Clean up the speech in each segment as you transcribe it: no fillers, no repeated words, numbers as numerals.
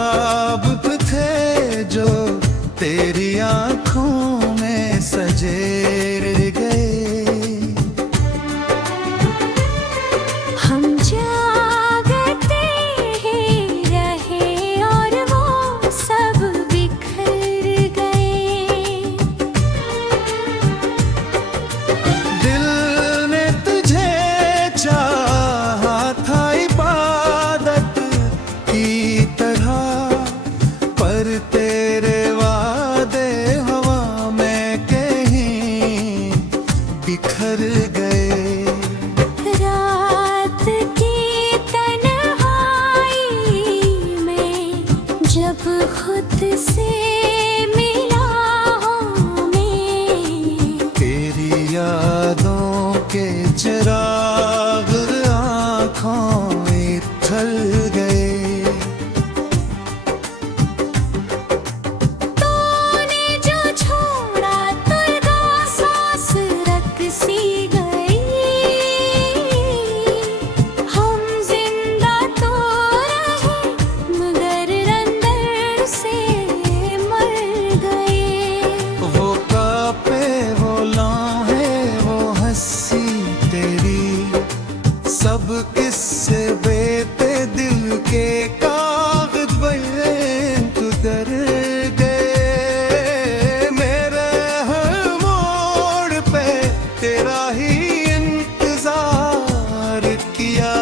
ख्वाब थे जो तेरी आंखों में सजेर गए। हम जागते ही रहे और वो सब बिखर गए। दिल ने तुझे चाहा था इबादत की तरह, पर तेरे वादे हवा में कहीं बिखर गए। रात की तन्हाई में जब खुद से मिला हूँ मैं, तेरी यादों के चिराग आँखों में थल गए। तूने जो छोड़ा तुलगा सांस रख सी गई। हम जिंदा तो रहे मगर अंदर से मर गए। वो कापे वो लम्हे वो हंसी तेरी, सब किस्से बेते दिल के कागज बने तुझर गए। मेरे हर मोड़ पे तेरा ही इंतजार किया,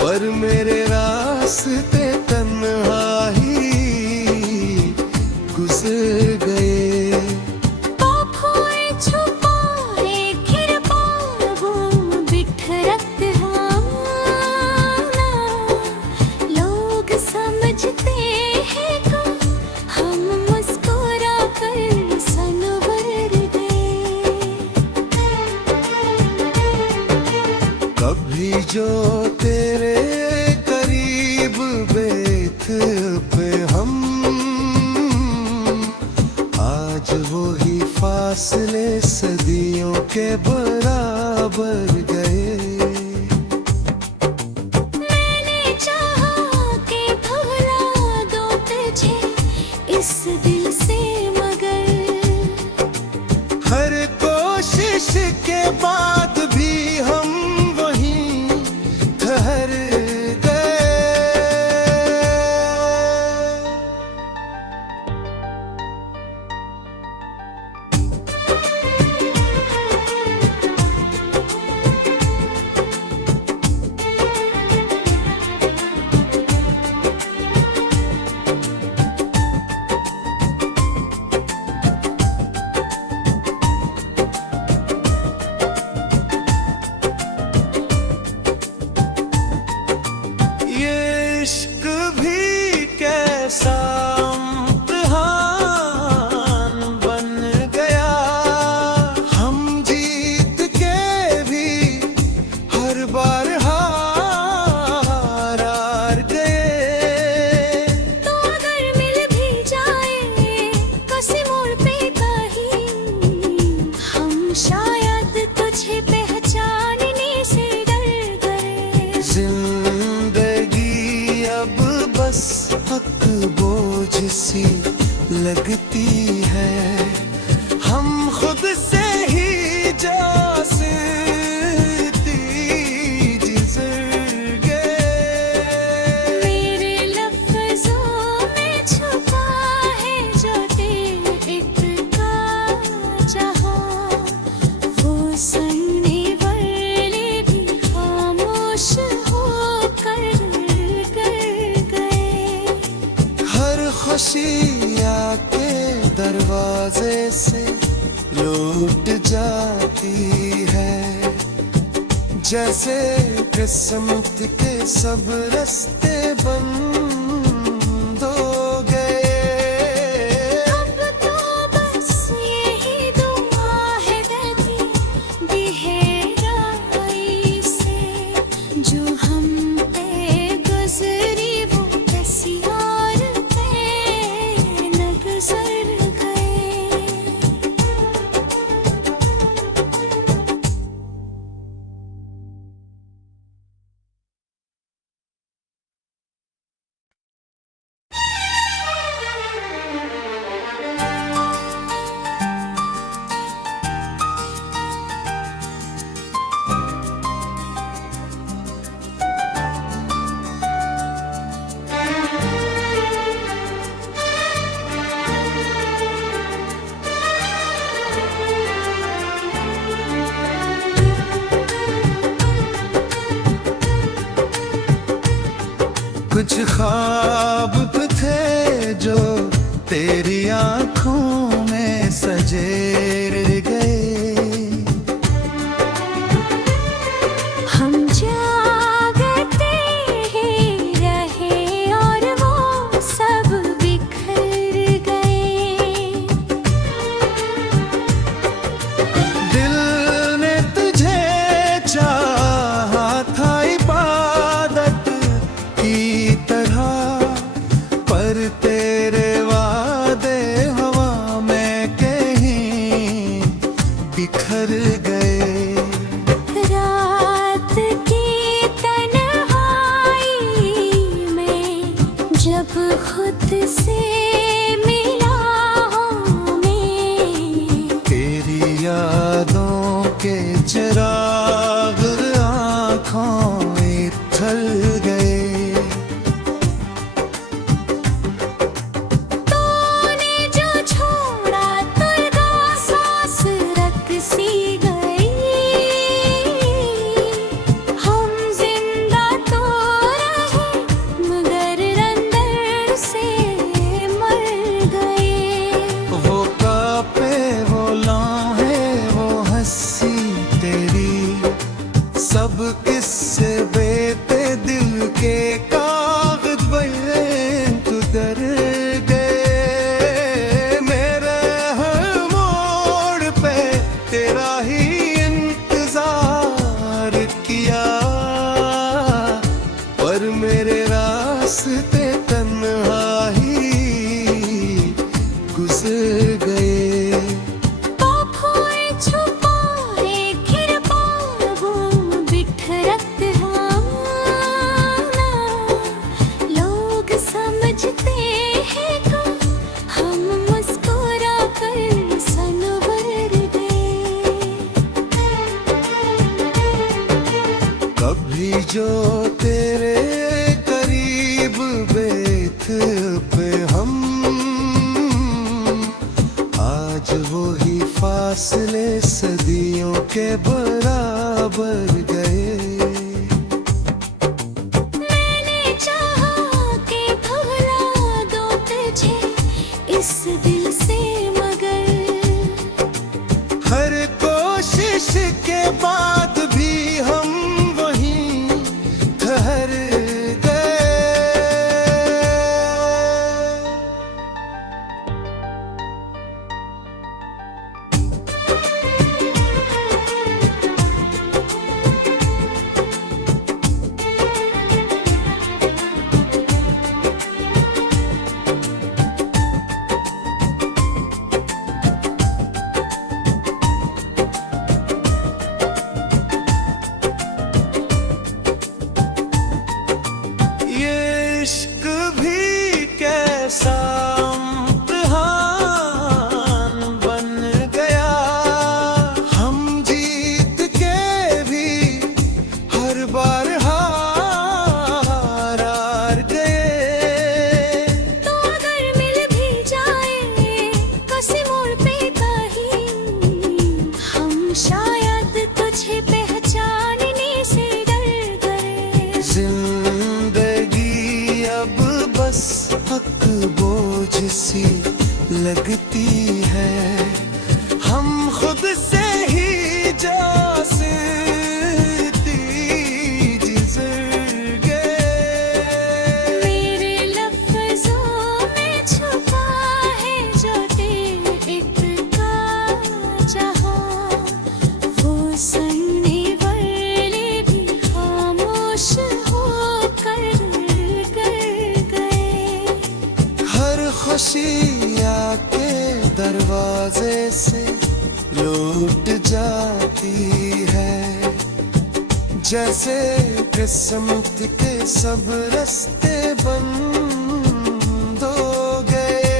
पर मेरे रास्ते तन्हा ही गुजर गए। लोग समझते हैं कि हम मुस्कुरा कर सनवर गए। कभी जो तेरे करीब बेथ पे हम, आज वो ही फासले सदियों के बराबर गए। मैंने चाहा कि भुला दूं तुझे इस दिल से, मगर हर कोशिश के बाद भी हम वहीं ठहर गए। ये इश्क भी कैसा इम्तिहान बन गया, हम जीत के भी हर बार हार गए। तो अगर मिल भी जाए किसी मोड़ पे कहीं, हम शायद तुझे पहचानने से डर गए। जिंदगी अब बस हक बोझ सी लगती है, हम खुद से ही जैसे गुजर गए। मेरे लफ्ज़ों में छुपा है जो दिल का जहां, वो सुनने वाले भी खामोश होकर गए। हर खुशी आके दरवाजे से लौट जाती है, जैसे किस्मत के सब रास्ते बंद हो गए। अब तो बस यही दुआ है गती दी है राई से, जो हम पे गुजरी वो किसी और पे न गुजर ख्वाब थे जो तेरी आंखों में सजेर गए। हम जागते ही रहे और वो सब बिखर गए। दिल ने तुझे चाहा था इबादत की तरह, पर तेरे वादे हवा में कहीं बिखर गए। रात की तन्हाई में जब खुद से मिला हूँ मैं, तेरी यादों के चिराग आँखों में थल गए। तूने जो छोड़ा तुलगा सांस रख सी गई। हम जिंदा तो रहे मगर अंदर से मर गए। वो कापे वो लम्हे वो हंसी तेरी, सब किस्से बेते दिल के कागज बने तू डर गए। मेरे हर मोड़ पे तेरा ही इंतजार किया, पर मेरे रास्ते तन्हा ही गुजर गए। पाखों छुपाए खिर बागों बिठरत आना, लोग समझते हैं कि हम मुस्कुरा कर सनवर गए। कभी जो तेरे करीब बेथ पे हम, आज वो ही फासले सदियों के बराबर गए। मैंने चाहा कि भुला दूं तुझे इस दिल से, मगर हर कोशिश के बाद भी हम वहीं ठहर गए। ये इश्क भी कैसा इम्तिहान बन गया, हम जीत के भी हर बार हार गए। तो अगर मिल भी जाए किसी मोड़ पे कहीं, हम शायद तुझे पहचानने से डर गए। जिंदगी अब बस हक बोझ सी लगती है, हम खुद से ही जैसे गुजर गए। मेरे लफ्ज़ों में छुपा है जो एक का जहां, वो सुनने वाले भी खामोश होकर गए। हर खुशी आके दरवाजे से लौट जाती है, जैसे किस्मत के सब रास्ते बंद हो गए।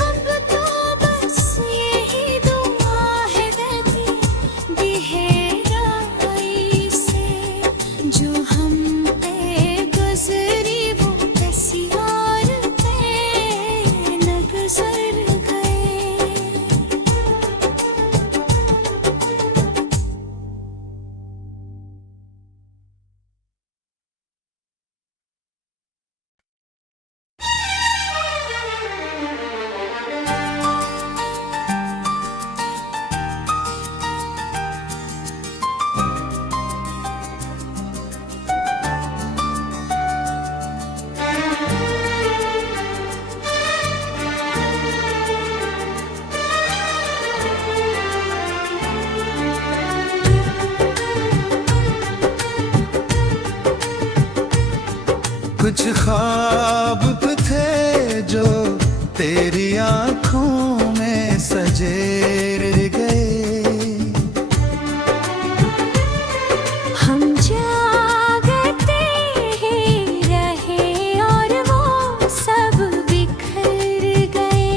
अब तो बस यही दुआ है गती गहराई से, जो हम पे गुजरी वो किसी और पे न गुजर ख्वाब थे जो तेरी आंखों में सजेर गए। हम जागते ही रहे और वो सब बिखर गए।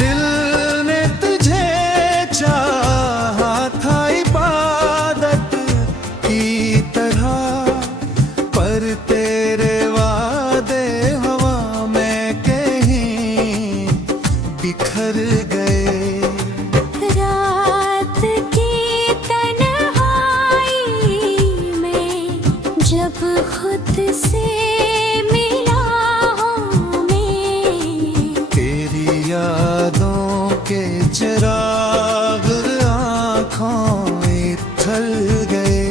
दिल ने तुझे चाहा था इबादत की तरह, पर तेरे वादे हवा में कहीं बिखर गए। रात की तन्हाई में जब खुद से मिला हूँ मैं, तेरी यादों के चिराग आँखों में थल गए।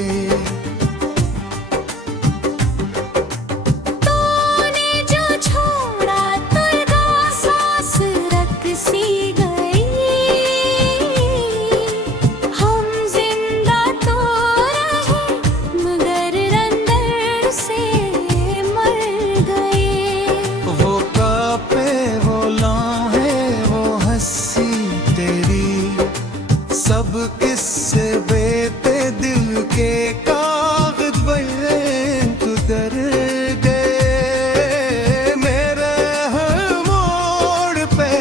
तूने जो छोड़ा तुलगा सांस रख सी गई। हम जिंदा तो रहे मगर अंदर से मर गए। वो कापे वो लम्हे वो हंसी तेरी, सब किस्से बेते दिल के कागज बने गुजर गए। मेरे हर मोड़ पे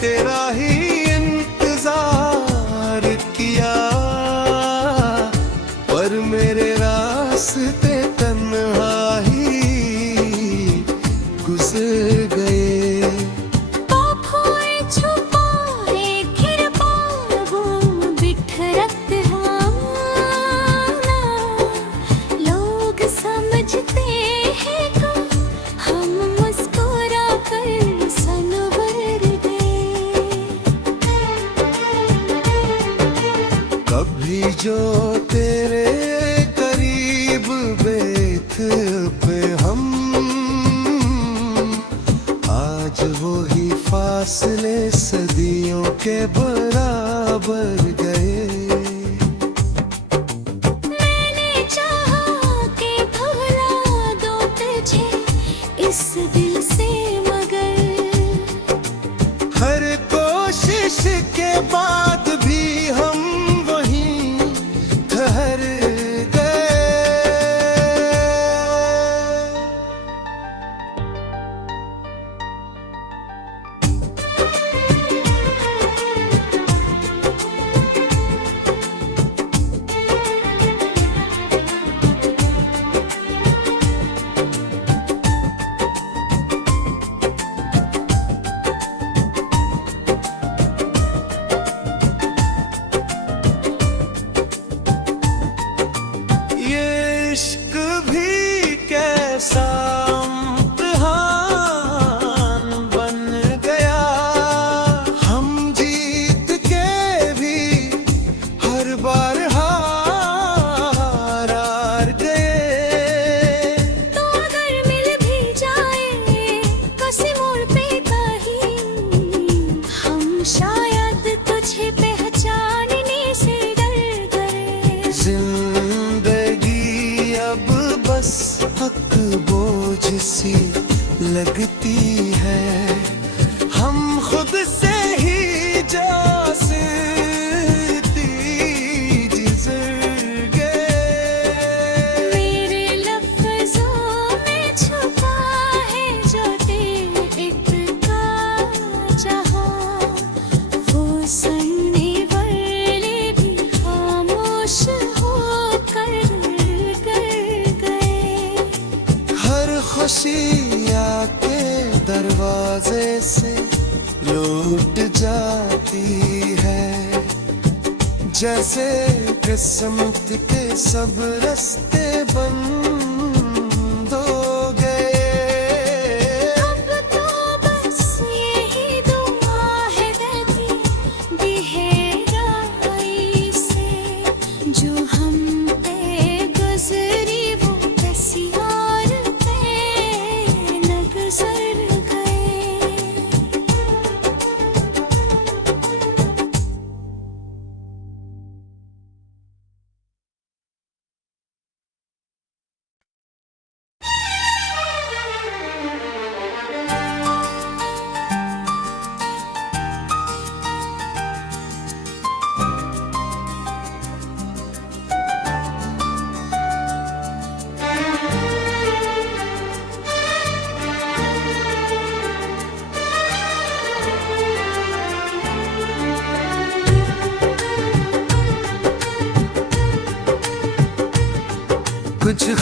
तेरा ही इंतजार किया, पर मेरे रास्ते तन्हा ही गुजर गए। पापों छुपाए खिर बागों बिखरत आना, लोग समझते हैं कि हम मुस्कुरा कर सनवर गए। कभी जो तेरे करीब बेथ पे हम, आज वो ही फासले सदियों के बराबर गए। मैंने चाहा कि भुला दूं तुझे इस दिल से, मगर हर कोशिश के बाद भी हम वहीं ठहर गए। ये इश्क भी कैसा इम्तिहान बन गया, हम जीत के भी हर बार हार गए। तो अगर मिल भी जाए किसी मोड़ पे कहीं, हम शायद तुझे पहचानने से डर गए। जिंदगी अब बस हक बोझ सी लगती है, हम खुद से ही जासती गुजर गए। मेरे लफ्ज़ों में छुपा है जो एक का जहां, वो सुनने वाले भी खामोश होकर गए। हर खुशी आके दरवाजे से लौट जाती है, जैसे किस्मत के सब रास्ते बंद हो गए। अब तो बस यही दुआ है गहरी गहराई से, जो हम पे गुजरी वो बसियार पे न गुजर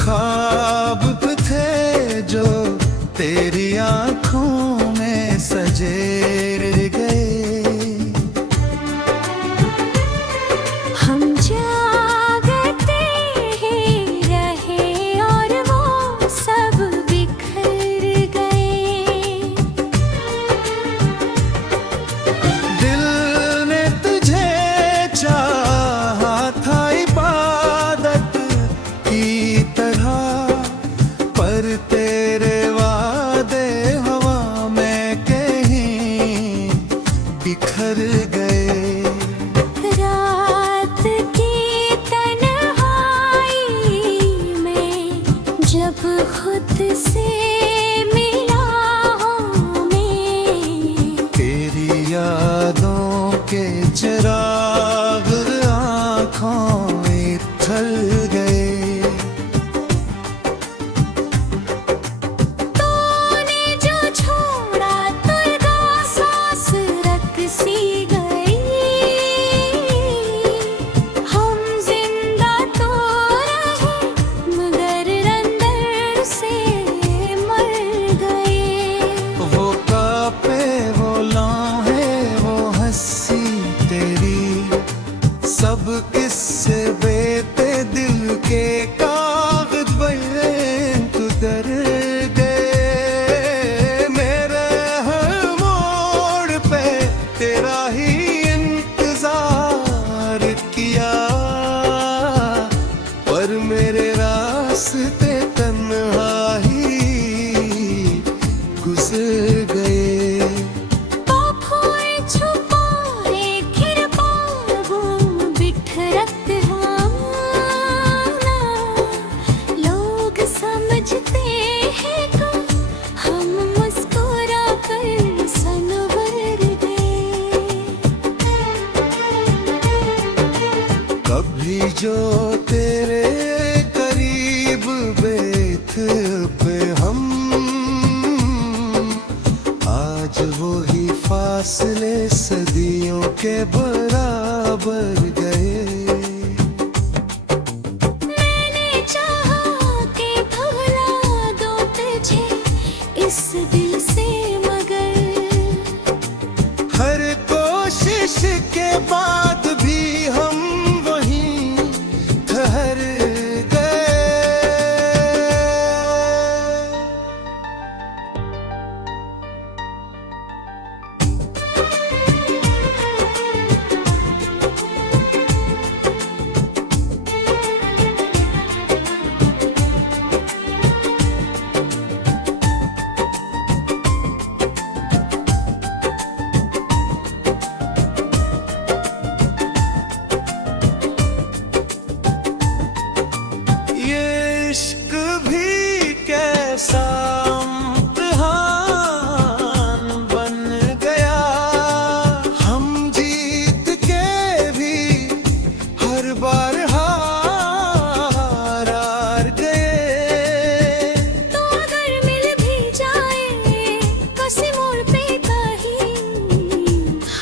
ख्वाब थे जो तेरी आंखों में सजेर गए। हम जागते ही रहे और वो सब बिखर गए। दिल ने तुझे चाहा था इबादत की तरह, पर तेरे वादे हवा में कहीं बिखर गए। रात की तन्हाई में जब खुद से मिला हूँ मैं, तेरी यादों के चिराग आँखों में थल गए। तूने जो छोड़ा तुलगा सांस रख सी गई। हम जिंदा तो रहे मगर अंदर से मर गए। वो कापे वो लम्हे वो हंसी तेरी, सब किस्से बेते दिल के कागज बने तू कर गए। मेरे हर मोड़ पे तेरा ही इंतजार किया, पर मेरे रास्ते तन्हा ही गुजर गए। पाखों छुपाए फिर बागों बिठरत आना, लोग समझते हैं कि हम मुस्कुरा कर सनवर गए। कभी जो तेरे करीब बैठ पे हम, आज वो ही फासले सदियों के बराबर गए। मैंने चाहा कि भुला दूं तुझे इस दिल से, मगर हर कोशिश के बाद भी हम वहीं ठहर गए। ये इश्क भी कैसा इम्तिहान बन गया, हम जीत के भी हर बार हार गए। तो अगर मिल भी जाए किसी मोड़ पे कहीं,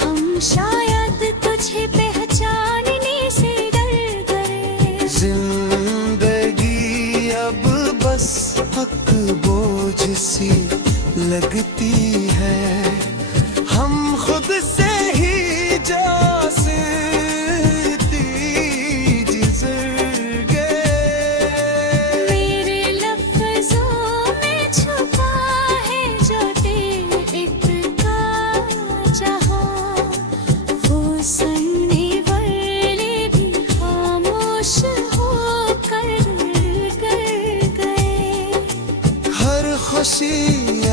हम शायद तुझे पहचानने से डर गए। जिंदगी अब बस हक बोझ सी लगती है, हम खुद से ही जासती गुजर गए। मेरे लफ्ज़ों में छुपा है जो एक का जहां, वो सुनने वाले भी खामोश होकर गए। हर खुशी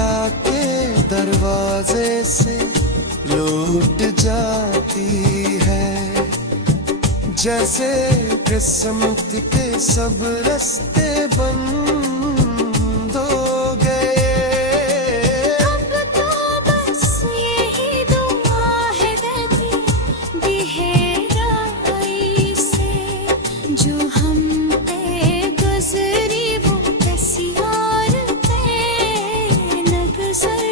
आके दरवाजे से लौट जाती है, जैसे किस्मत के सब रास्ते बंद हो गए। अब तो बस यही दुआ है दर्दी गहराई से, जो हम पे गुजरी वो कसियार पे न गुजर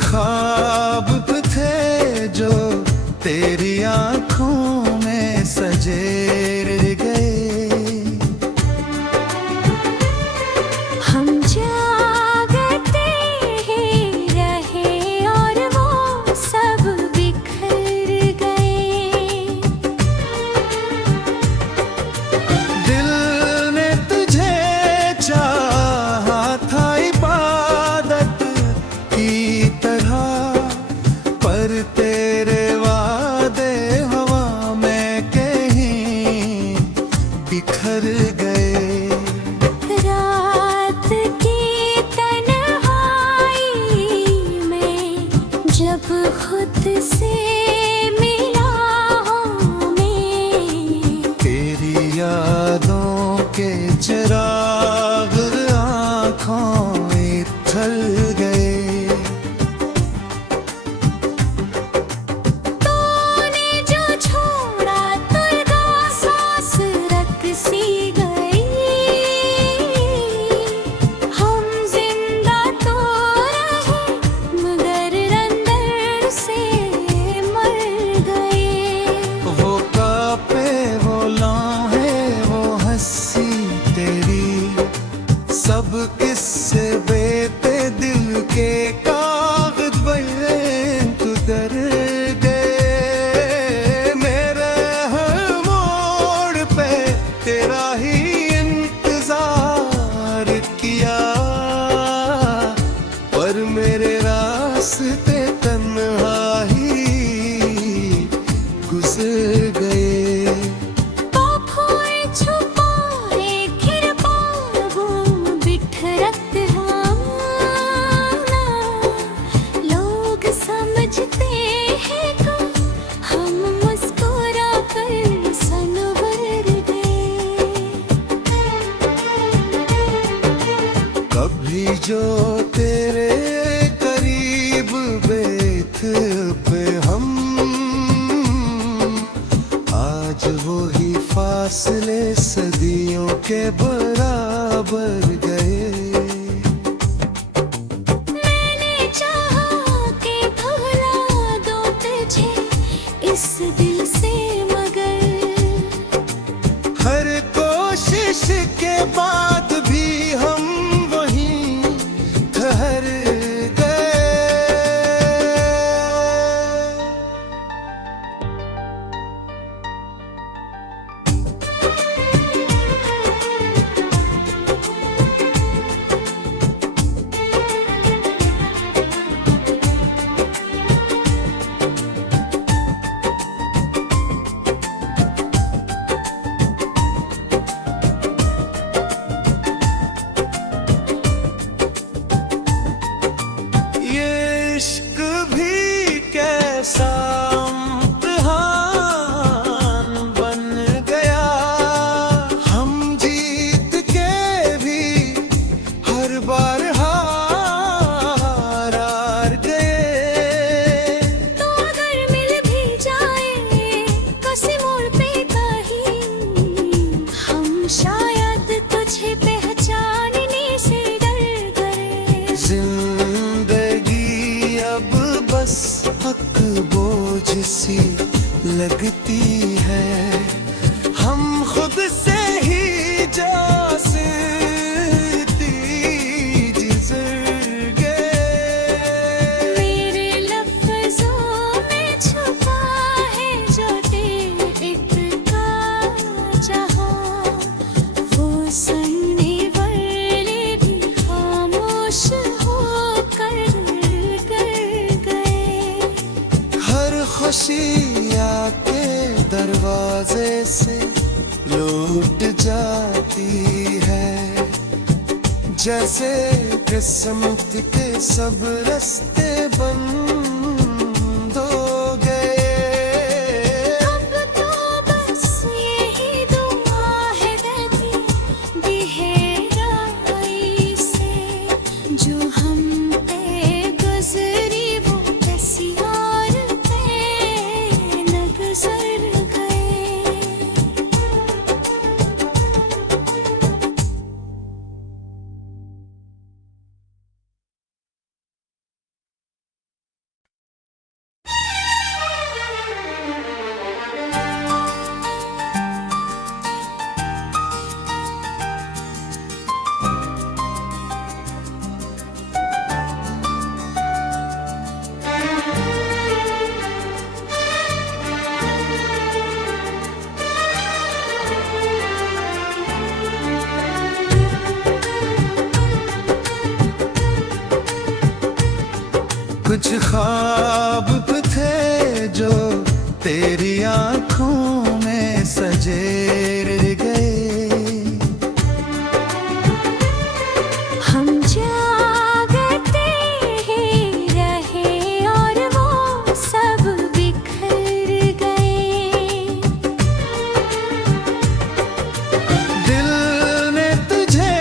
ख्वाब थे जो तेरी आंखों में सजेर गए। हम जागते ही रहे और वो सब बिखर गए। दिल ने तुझे चाहा था इबादत की तरह, पर तेरे वादे हवा में कहीं बिखर गए। रात की तन्हाई में जब खुद से मिला हूँ मैं, तेरी यादों के चिराग आँखों में ढल गए। तूने जो छोड़ा तुलगा सांस रख सी गई। हम जिंदा तो रहे मगर अंदर से मर गए। वो कापे वो लम्हे वो हंसी तेरी, सब किससे बेते दिल के कागज बने तू डर गए। मेरे हर मोड़ पे तेरा ही इंतजार किया, पर मेरे रास्ते तन्हा ही गुजर गए। पाखों छुपाए खिर बागों बिखरत हम ना, लोग समझते हैं कम हम मुस्कुरा कर सनवर गए। कभी जो तेरे करीब बेथ पे हम, आज वो ही फासले सदियों के बराबर गए। मैंने चाहा कि भुला दूं तुझे इस दिल से, मगर हर कोशिश के बाद भी हम वहीं ठहर गए। ये इश्क भी कैसा इम्तिहान बन गया, हम जीत के भी हर बार हार गए। तो अगर मिल भी जाए किसी मोड़ पे कहीं, हम शायद तुझे पहचानने से डर गए। जिंदगी अब बस हक बोझ सी लगती है, हम खुद से ही जाते गुजर गए। मेरे लफ्जों में छुपा है जो एक का जहां, वो सुनने वाले भी खामोश होकर गए। हर खुशी आके दरवाजे से लौट जाती है, जैसे किस्मत के सब रास्ते बंद हो गए। अब तो बस यही दुआ है गहरी गहराई से, जो हम पे गुजरी वो दसियार पे न गुजर ख्वाब थे जो तेरी आंखों में सजेर गए। हम जागते ही रहे और वो सब बिखर गए। दिल ने तुझे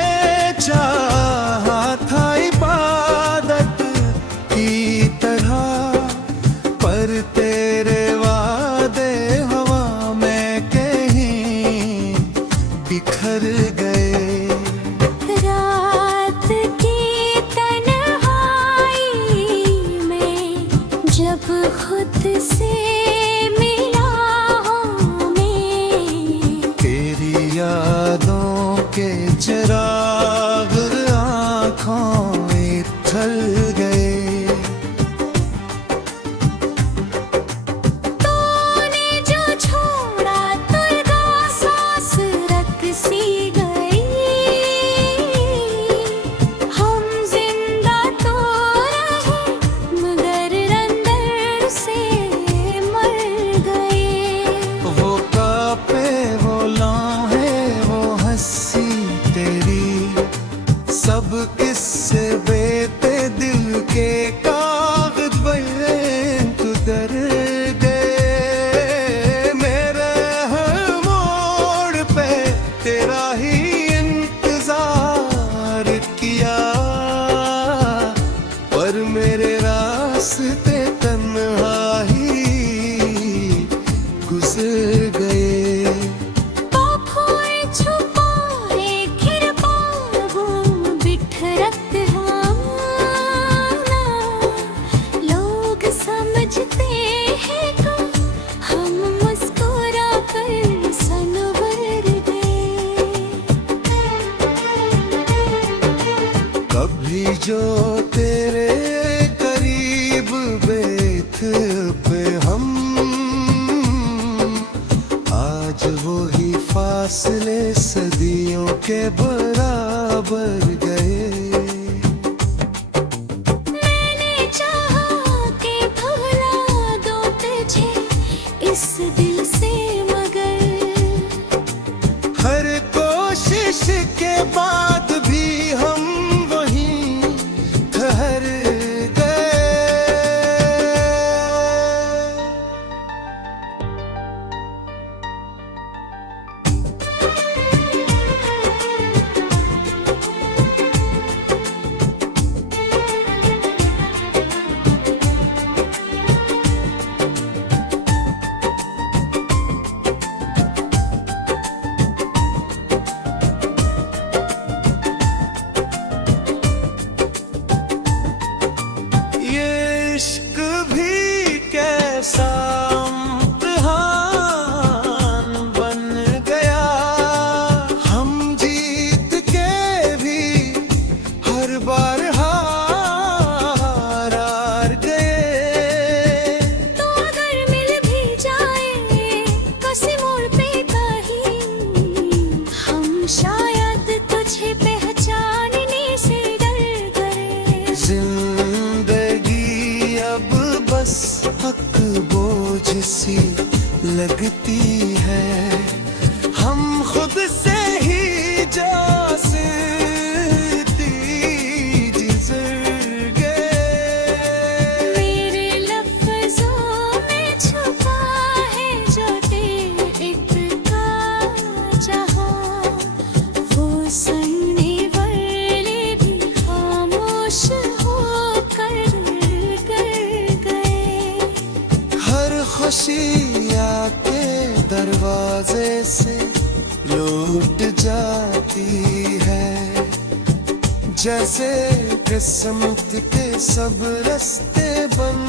चाहा था इबादत की तरह, पर तेरे वादे हवा में कहीं बिखर गए। रात की तन्हाई में जब खुद से मिला हूँ मैं, तेरी यादों के चिराग आँखों में ढल गए। तूने जो छोड़ा तुलगा सांस रख सी गई। हम जिंदा तो रहे मगर अंदर से मर गए। वो कापे वो लम्हे वो हंसी तेरी, सब किस्से बेते दिल के कागज बने तू डर गए। मेरे हर मोड़ पे तेरा ही इंतजार किया, पर मेरे रास्ते तन्हा ही गुजर गए। पापों छुपाए खिर पागों बिठरत आना, लोग समझते हैं कि हम मुस्कुरा कर सनवर गए। कभी जो तेरे करीब बेथ पे हम, आज वो ही फासले सदियों के बराबर गए। मैंने चाहा कि भुला दूं तुझे इस दिल से, मगर हर कोशिश के बाद भी हम वहीं ठहर गए। ये इश्क भी कैसा इम्तिहान बन गया, हम जीत के भी हर बार हार गए। तो अगर मिल भी जाए किसी मोड़ पे कहीं, हम शायद तुझे पहचानने से डर गए। जिंदगी अब बस हक बोझ सी लगती है, हम खुद से ही जासती गुजर गए। मेरे लफ्ज़ों में छुपा है जो तेरे का जहां, वो सुनने वाले भी खामोश होकर गए। हर खुशी आके दरवाजे से लौट जाती है, जैसे किस्मत के सब रास्ते बंद